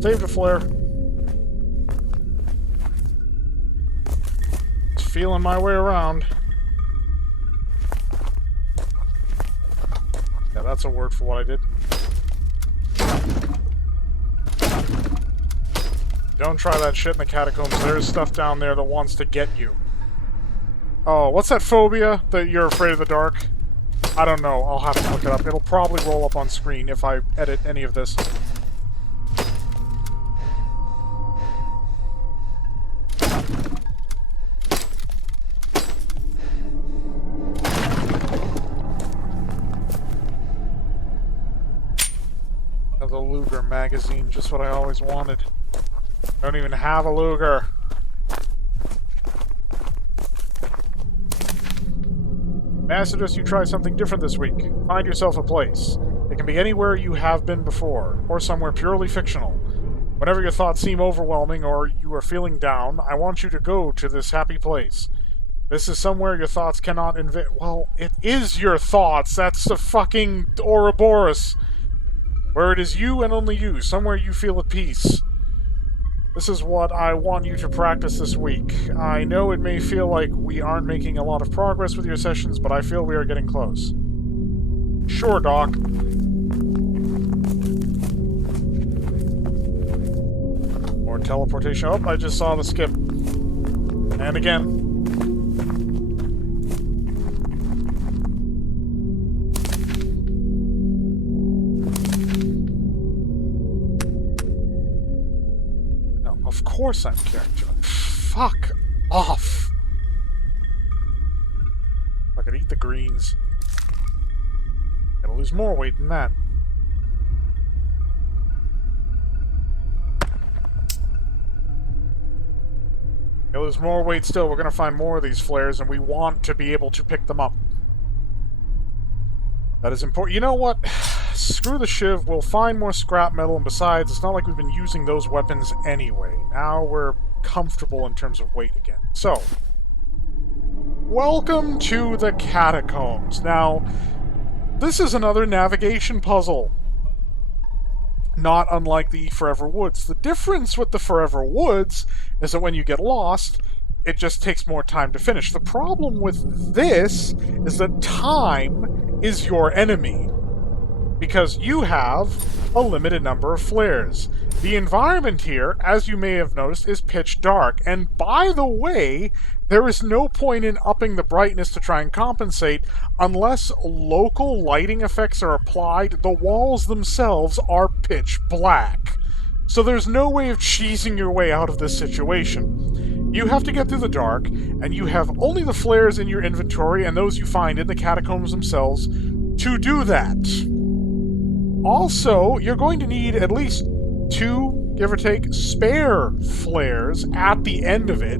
Saved a flare. Just feeling my way around. Yeah, that's a word for what I did. Don't try that shit in the catacombs. There's stuff down there that wants to get you. Oh, what's that phobia that you're afraid of the dark? I don't know. I'll have to look it up. It'll probably roll up on screen if I edit any of this. The Luger magazine, just what I always wanted. I don't even have a Luger. May I suggest you try something different this week? Find yourself a place. It can be anywhere you have been before, or somewhere purely fictional. Whenever your thoughts seem overwhelming or you are feeling down, I want you to go to this happy place. This is somewhere your thoughts cannot invade. Well, it is your thoughts. That's the fucking Ouroboros. Where it is you and only you, somewhere you feel at peace. This is what I want you to practice this week. I know it may feel like we aren't making a lot of progress with your sessions, but I feel we are getting close. Sure, Doc. More teleportation. Oh, I just saw the skip. And again. Of course I'm character. Fuck off. I could eat the greens. Gotta lose more weight than that. Gotta lose more weight still. We're gonna find more of these flares, and we want to be able to pick them up. That is important. You know what? Screw the shiv, we'll find more scrap metal, and besides, it's not like we've been using those weapons anyway. Now we're comfortable in terms of weight again. So, welcome to the Catacombs. Now, this is another navigation puzzle. Not unlike the Forever Woods. The difference with the Forever Woods is that when you get lost, it just takes more time to finish. The problem with this is that time is your enemy. Because you have a limited number of flares. The environment here, as you may have noticed, is pitch dark. And by the way, there is no point in upping the brightness to try and compensate unless local lighting effects are applied. The walls themselves are pitch black. So there's no way of cheesing your way out of this situation. You have to get through the dark, and you have only the flares in your inventory and those you find in the catacombs themselves to do that. Also, you're going to need at least 2, give or take, spare flares at the end of it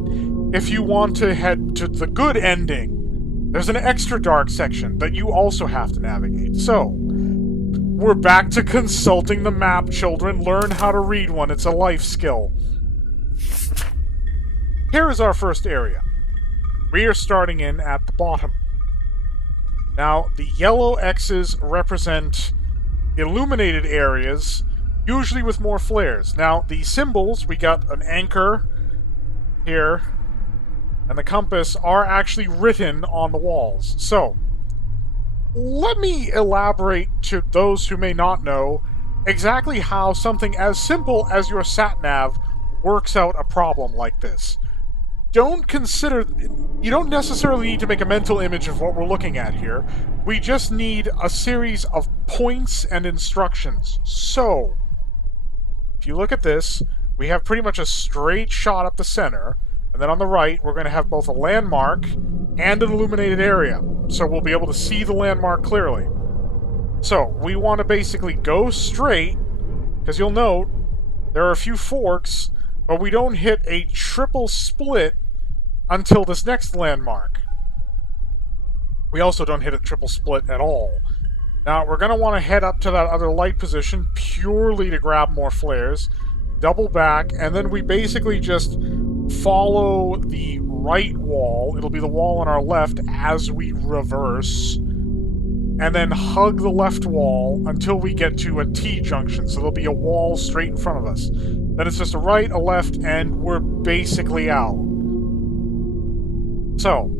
if you want to head to the good ending. There's an extra dark section that you also have to navigate. So, we're back to consulting the map, children. Learn how to read one. It's a life skill. Here is our first area. We are starting in at the bottom. Now, the yellow X's represent illuminated areas, usually with more flares. Now, the symbols, we got an anchor here, and the compass are actually written on the walls. So, let me elaborate to those who may not know exactly how something as simple as your sat-nav works out a problem like this. You don't necessarily need to make a mental image of what we're looking at here. We just need a series of points and instructions. So, if you look at this, we have pretty much a straight shot up the center, and then on the right, we're going to have both a landmark and an illuminated area. So we'll be able to see the landmark clearly. So, we want to basically go straight, because you'll note, there are a few forks, but we don't hit a triple split until this next landmark. We also don't hit a triple split at all. Now, we're going to want to head up to that other light position purely to grab more flares, double back, and then we basically just follow the right wall. It'll be the wall on our left as we reverse. and then hug the left wall until we get to a T-junction. So there'll be a wall straight in front of us. Then it's just a right, a left, and we're basically out. So,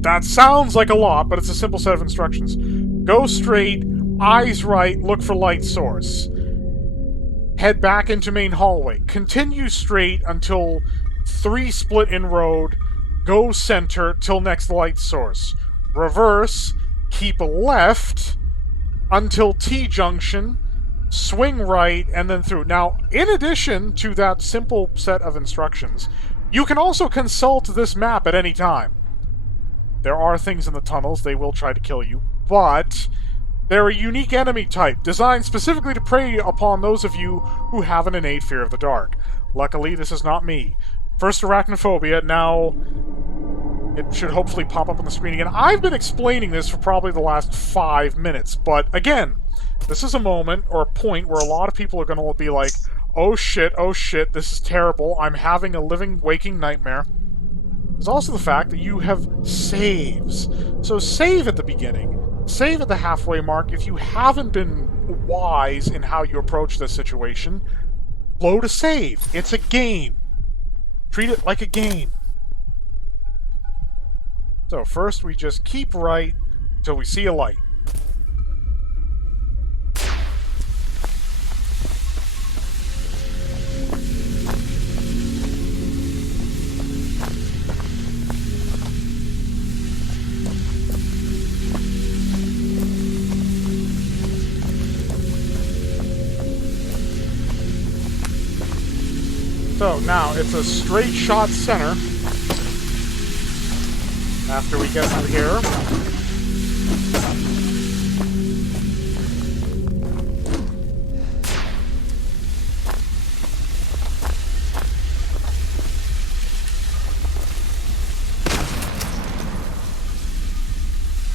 that sounds like a lot, but it's a simple set of instructions. Go straight, eyes right, look for light source. Head back into main hallway. Continue straight until 3 split in road. Go center till next light source. Reverse, keep left until T-junction, swing right, and then through. Now, in addition to that simple set of instructions, you can also consult this map at any time. There are things in the tunnels, they will try to kill you, but they're a unique enemy type, designed specifically to prey upon those of you who have an innate fear of the dark. Luckily, this is not me. First arachnophobia, now it should hopefully pop up on the screen again. I've been explaining this for probably the last 5 minutes, but again, this is a moment or a point where a lot of people are going to be like, oh shit, this is terrible, I'm having a living, waking nightmare. There's also the fact that you have saves. So save at the beginning. Save at the halfway mark. If you haven't been wise in how you approach this situation, load a save. It's a game. Treat it like a game. So first we just keep right until we see a light. So now it's a straight shot center after we get through here.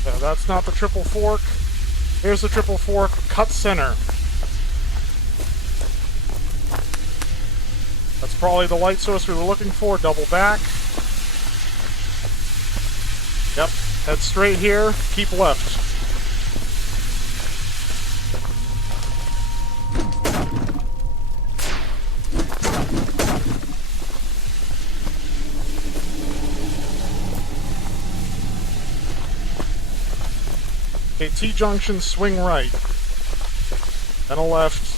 So that's not the triple fork. Here's the triple fork, cut center. That's probably the light source we were looking for. Double back. Yep. Head straight here. Keep left. Okay, T-junction, swing right. Then a left.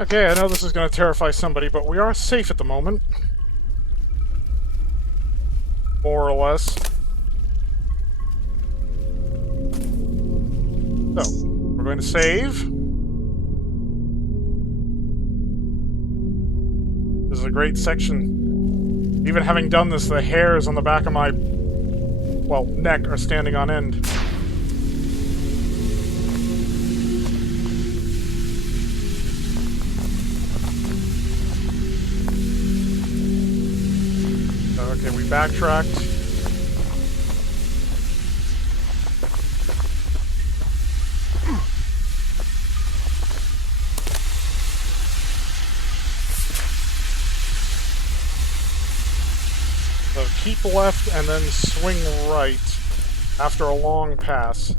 Okay, I know this is going to terrify somebody, but we are safe at the moment. More or less. So, we're going to save. This is a great section. Even having done this, the hairs on the back of my, well, neck are standing on end. Okay, we backtracked. So keep left and then swing right after a long pass.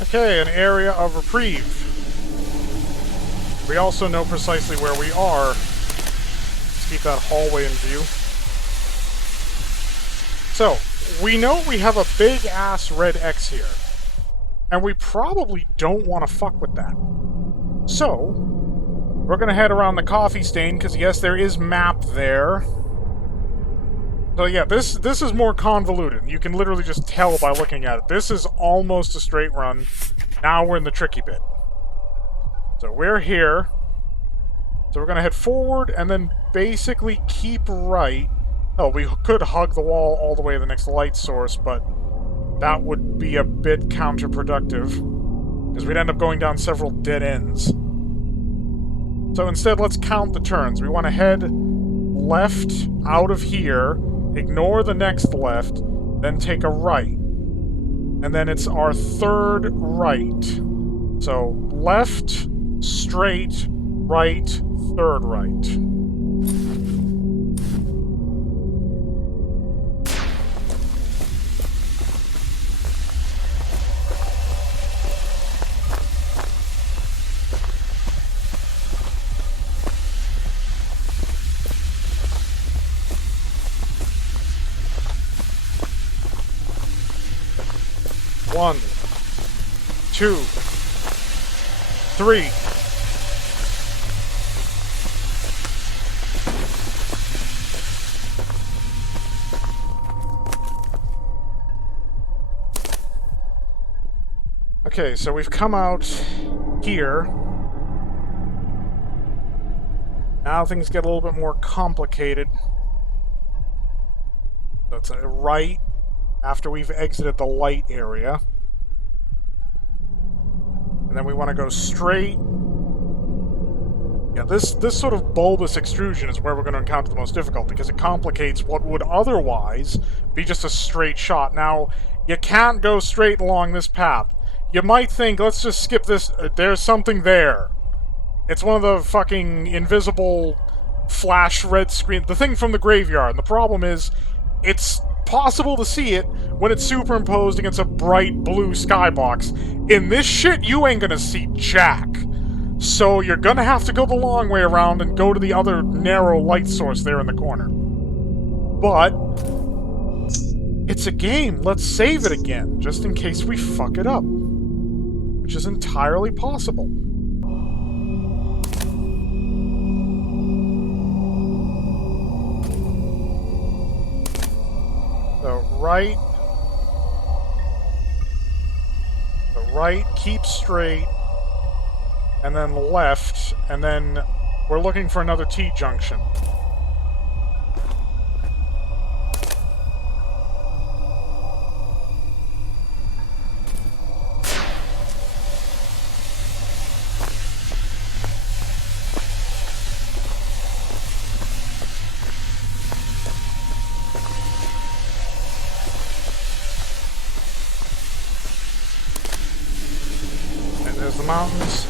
Okay, an area of reprieve. We also know precisely where we are. Let's keep that hallway in view. So, we know we have a big-ass red X here. And we probably don't want to fuck with that. So, we're going to head around the coffee stain, because yes, there is map there. So yeah, this is more convoluted. You can literally just tell by looking at it. This is almost a straight run. Now we're in the tricky bit. So we're here. So we're going to head forward and then basically keep right Oh, we could hug the wall all the way to the next light source, but that would be a bit counterproductive, because we'd end up going down several dead ends. So instead, let's count the turns. We want to head left out of here, ignore the next left, then take a right. And then it's our third right. So left, straight, right, third right. One, two, three. Okay, so we've come out here. Now things get a little bit more complicated. So it's a right after we've exited the light area. And then we want to go straight. Yeah, this sort of bulbous extrusion is where we're going to encounter the most difficulty, because it complicates what would otherwise be just a straight shot. Now, you can't go straight along this path. You might think, let's just skip this. There's something there. It's one of the fucking invisible flash red screen. The thing from the graveyard. And the problem is, it's possible to see it when it's superimposed against a bright blue skybox. In this shit, you ain't gonna see jack. So you're gonna have to go the long way around and go to the other narrow light source there in the corner. But it's a game. Let's save it again, just in case we fuck it up. Which is entirely possible. So right, keep straight, and then left, and then we're looking for another T-junction. There's the mountains.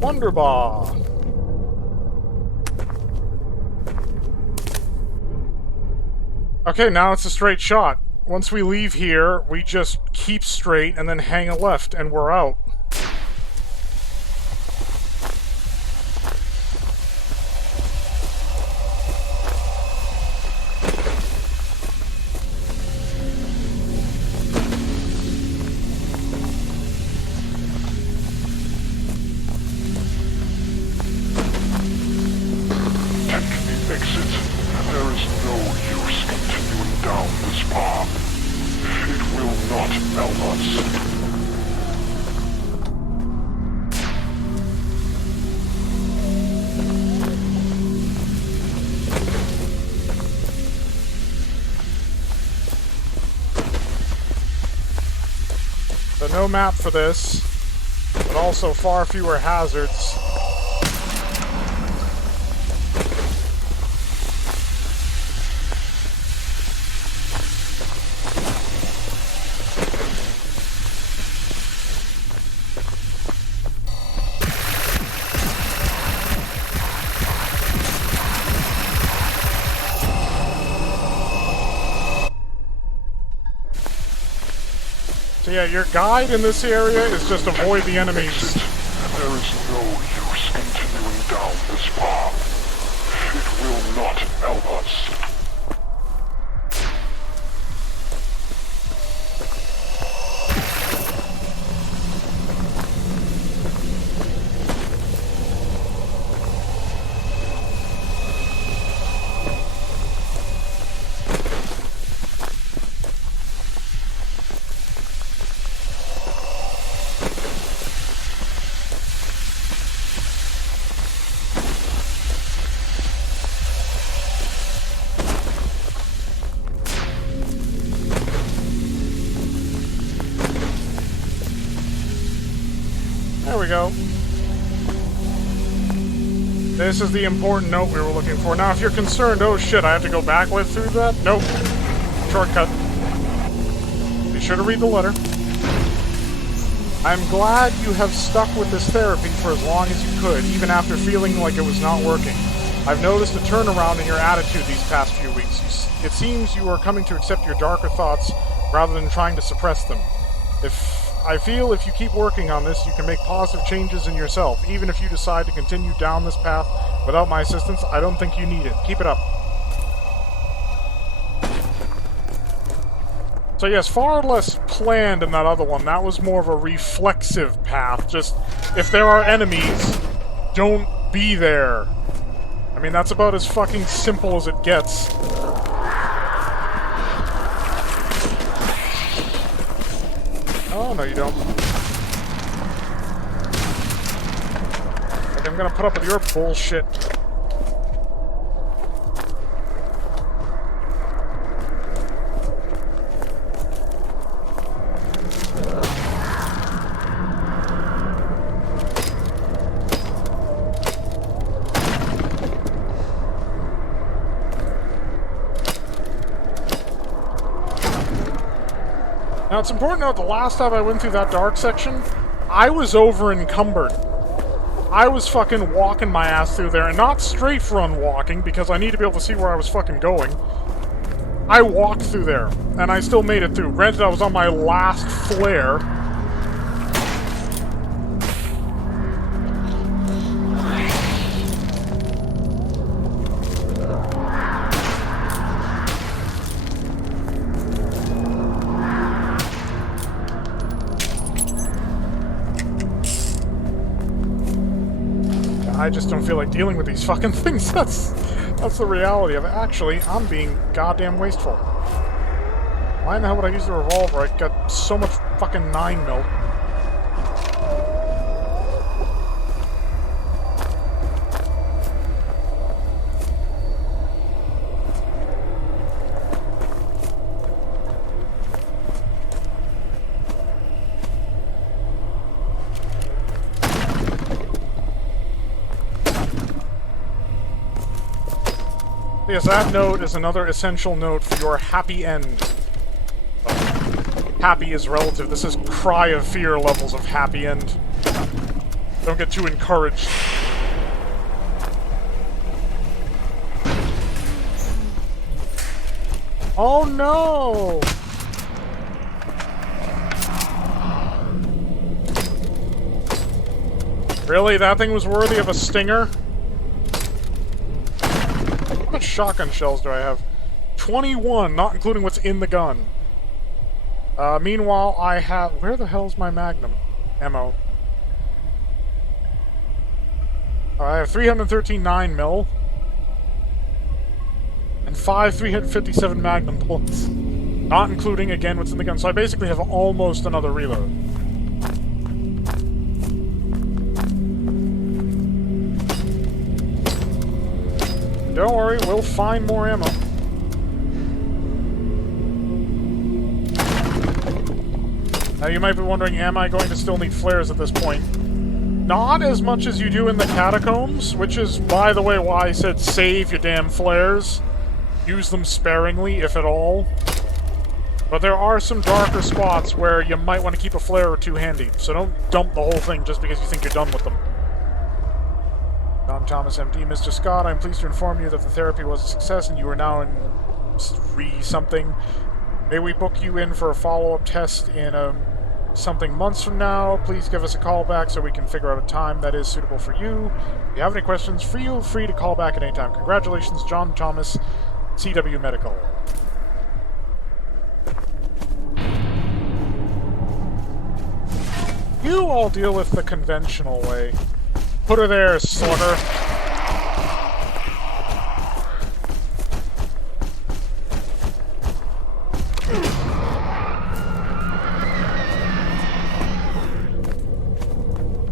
Wonderbar. Okay, now it's a straight shot. Once we leave here, we just keep straight and then hang a left, and we're out. So no map for this, but also far fewer hazards. So yeah, your guide in this area is just avoid the enemies. There is no use continuing down this path. It will not help us. This is the important note we were looking for. Now, if you're concerned, oh shit, I have to go backwards through that? Nope. Shortcut. Be sure to read the letter. I'm glad you have stuck with this therapy for as long as you could, even after feeling like it was not working. I've noticed a turnaround in your attitude these past few weeks. It seems you are coming to accept your darker thoughts rather than trying to suppress them. I feel if you keep working on this, you can make positive changes in yourself. Even if you decide to continue down this path without my assistance, I don't think you need it. Keep it up. So yes, far less planned in that other one. That was more of a reflexive path. Just, if there are enemies, don't be there. I mean, that's about as fucking simple as it gets. Oh, no you don't. Like, I'm gonna put up with your bullshit. Now, it's important to note the last time I went through that dark section, I was over encumbered. I was fucking walking my ass through there, and not strafe run walking, because I need to be able to see where I was fucking going. I walked through there, and I still made it through. Granted, I was on my last flare. I just don't feel like dealing with these fucking things. That's the reality of it. Actually, I'm being goddamn wasteful. Why in the hell would I use the revolver? I got so much fucking 9mm. Yes, that note is another essential note for your happy end. Happy is relative. This is cry of fear levels of happy end. Don't get too encouraged. Oh no! Really? That thing was worthy of a stinger? How much shotgun shells do I have? 21, not including what's in the gun. Meanwhile, I have... Where the hell's my magnum ammo? I have 313 9mm. And 5 357 magnum bullets. Not including, again, what's in the gun. So I basically have almost another reload. Don't worry, we'll find more ammo. Now you might be wondering, am I going to still need flares at this point? Not as much as you do in the Catacombs, which is, by the way, why I said save your damn flares. Use them sparingly, if at all. But there are some darker spots where you might want to keep a flare or two handy, so don't dump the whole thing just because you think you're done with them. I'm Thomas MD. Mr. Scott, I'm pleased to inform you that the therapy was a success and you are now in something. May we book you in for a follow-up test in something months from now? Please give us a call back so we can figure out a time that is suitable for you. If you have any questions, feel free to call back at any time. Congratulations, John Thomas, CW Medical. You all deal with the conventional way. Put her there, Slugger.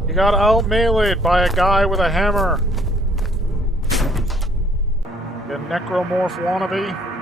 You got out-meleeed by a guy with a hammer. You necromorph wannabe.